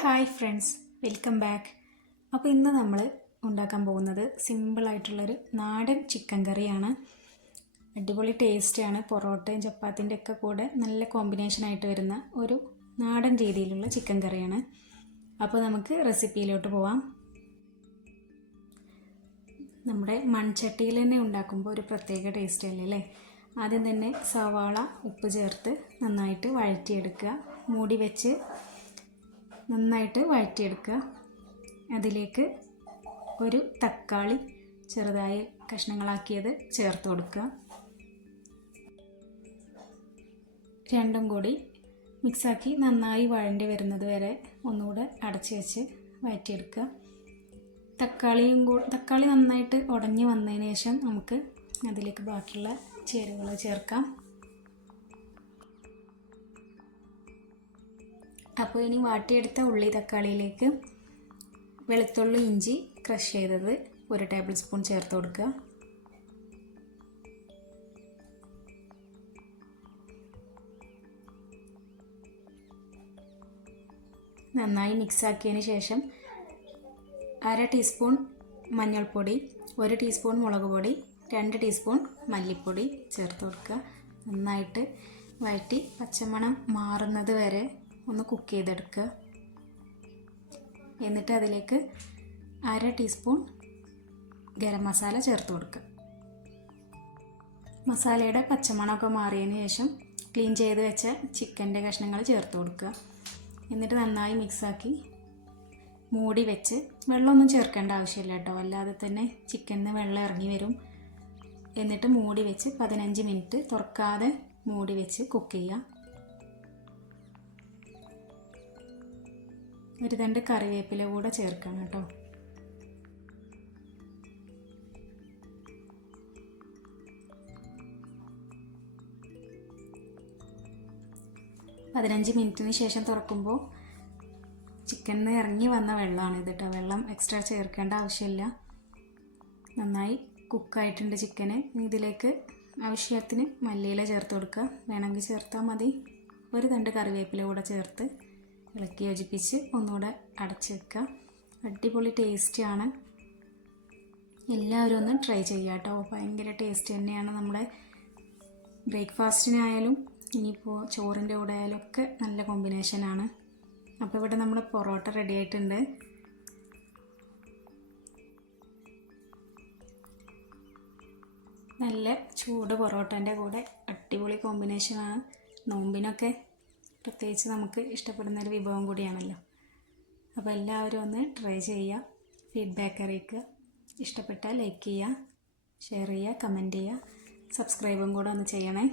Hi friends, welcome back. അപ്പോൾ ഇന്ന് നമ്മൾ ഉണ്ടാക്കാൻ പോകുന്നത് സിമ്പിളായിട്ടുള്ളൊരു നാടൻ ചിക്കൻ കറിയാണ്. അടിപൊളി ടേസ്റ്റാണ്. പൊറോട്ടയും ചപ്പാത്തിൻ്റെ ഒക്കെ കൂടെ നല്ല കോമ്പിനേഷനായിട്ട് വരുന്ന ഒരു നാടൻ രീതിയിലുള്ള ചിക്കൻ കറിയാണ്. അപ്പോൾ നമുക്ക് റെസിപ്പിയിലോട്ട് പോവാം. നമ്മുടെ മൺചട്ടിയിൽ തന്നെ ഉണ്ടാക്കുമ്പോൾ ഒരു പ്രത്യേക ടേസ്റ്റ് അല്ലേ. ആദ്യം തന്നെ സവാള ഉപ്പ് ചേർത്ത് നന്നായിട്ട് വഴറ്റിയെടുക്കുക. മൂടി വെച്ച് നന്നായിട്ട് വഴറ്റിയെടുക്കുക. അതിലേക്ക് ഒരു തക്കാളി ചെറുതായി കഷ്ണങ്ങളാക്കിയത് ചേർത്ത് കൊടുക്കുക. രണ്ടും കൂടി മിക്സാക്കി നന്നായി വഴണ്ടി വരുന്നത് വരെ ഒന്നുകൂടെ അടച്ചു വെച്ച് വഴറ്റിയെടുക്കുക. തക്കാളി നന്നായിട്ട് ഉടഞ്ഞ് വന്നതിന് ശേഷം നമുക്ക് അതിലേക്ക് ബാക്കിയുള്ള ചേരുവകൾ ചേർക്കാം. അപ്പോൾ ഇനി വാട്ടിയെടുത്ത ഉള്ളി തക്കാളിയിലേക്ക് വെളുത്തുള്ളി ഇഞ്ചി ക്രഷ് ചെയ്തത് 1 ടേബിൾ സ്പൂൺ ചേർത്ത് കൊടുക്കുക. നന്നായി മിക്സാക്കിയതിന് ശേഷം 1/2 ടീസ്പൂൺ മഞ്ഞൾപ്പൊടി, 1 ടീസ്പൂൺ മുളക് പൊടി, 2 ടീസ്പൂൺ മല്ലിപ്പൊടി ചേർത്ത് കൊടുക്കുക. നന്നായിട്ട് വഴറ്റി പച്ചമണം മാറുന്നത് വരെ ഒന്ന് കുക്ക് ചെയ്തെടുക്കുക. എന്നിട്ട് അതിലേക്ക് 1/2 ടീസ്പൂൺ ഗരം മസാല ചേർത്ത് കൊടുക്കുക. മസാലയുടെ പച്ചമണമൊക്കെ മാറിയതിന് ശേഷം ക്ലീൻ ചെയ്ത് വെച്ച ചിക്കൻ്റെ കഷ്ണങ്ങൾ ചേർത്ത് കൊടുക്കുക. എന്നിട്ട് നന്നായി മിക്സാക്കി മൂടി വെച്ച് വെള്ളമൊന്നും ചേർക്കേണ്ട ആവശ്യമില്ല കേട്ടോ, അല്ലാതെ തന്നെ ചിക്കനിൽ നിന്ന് വെള്ളം ഇറങ്ങി വരും. എന്നിട്ട് മൂടി വെച്ച് 15 മിനിറ്റ് തുറക്കാതെ മൂടി വെച്ച് കുക്ക് ചെയ്യുക. ഒരു 2 കറിവേപ്പില കൂടെ ചേർക്കണം കേട്ടോ. പതിനഞ്ച് മിനിറ്റിന് ശേഷം തുറക്കുമ്പോൾ ചിക്കനിൽ നിന്ന് ഇറങ്ങി വന്ന വെള്ളമാണ് ഇത് കേട്ടോ. വെള്ളം എക്സ്ട്രാ ചേർക്കേണ്ട ആവശ്യമില്ല. നന്നായി കുക്കായിട്ടുണ്ട് ചിക്കന്. ഇതിലേക്ക് ആവശ്യത്തിന് മല്ലിയില ചേർത്ത് കൊടുക്കുക. വേണമെങ്കിൽ ചേർത്താൽ മതി. ഒരു 2 കറിവേപ്പില കൂടെ ചേർത്ത് ഇളക്കി യോജിപ്പിച്ച് ഒന്നുകൂടെ അടച്ച് വെക്കുക. അടിപൊളി ടേസ്റ്റിയാണ്. എല്ലാവരും ഒന്ന് ട്രൈ ചെയ്യുക കേട്ടോ. ഭയങ്കര ടേസ്റ്റ് തന്നെയാണ്. നമ്മുടെ ബ്രേക്ക്ഫാസ്റ്റിനായാലും ഇനിയിപ്പോൾ ചോറിൻ്റെ കൂടെ ആയാലും ഒക്കെ നല്ല കോമ്പിനേഷനാണ്. അപ്പോൾ ഇവിടെ നമ്മുടെ പൊറോട്ട റെഡി ആയിട്ടുണ്ട്. നല്ല ചൂട് പൊറോട്ടൻ്റെ കൂടെ അടിപൊളി കോമ്പിനേഷനാണ്. നോമ്പിനൊക്കെ പ്രത്യേകിച്ച് നമുക്ക് ഇഷ്ടപ്പെടുന്നൊരു വിഭവം കൂടിയാണല്ലോ. അപ്പോൾ എല്ലാവരും ഒന്ന് ട്രൈ ചെയ്യുക, ഫീഡ്ബാക്ക് അറിയിക്കുക. ഇഷ്ടപ്പെട്ടാൽ ലൈക്ക് ചെയ്യുക, ഷെയർ ചെയ്യുക, കമൻറ്റ് ചെയ്യുക, സബ്സ്ക്രൈബും കൂടെ ഒന്ന് ചെയ്യണേ.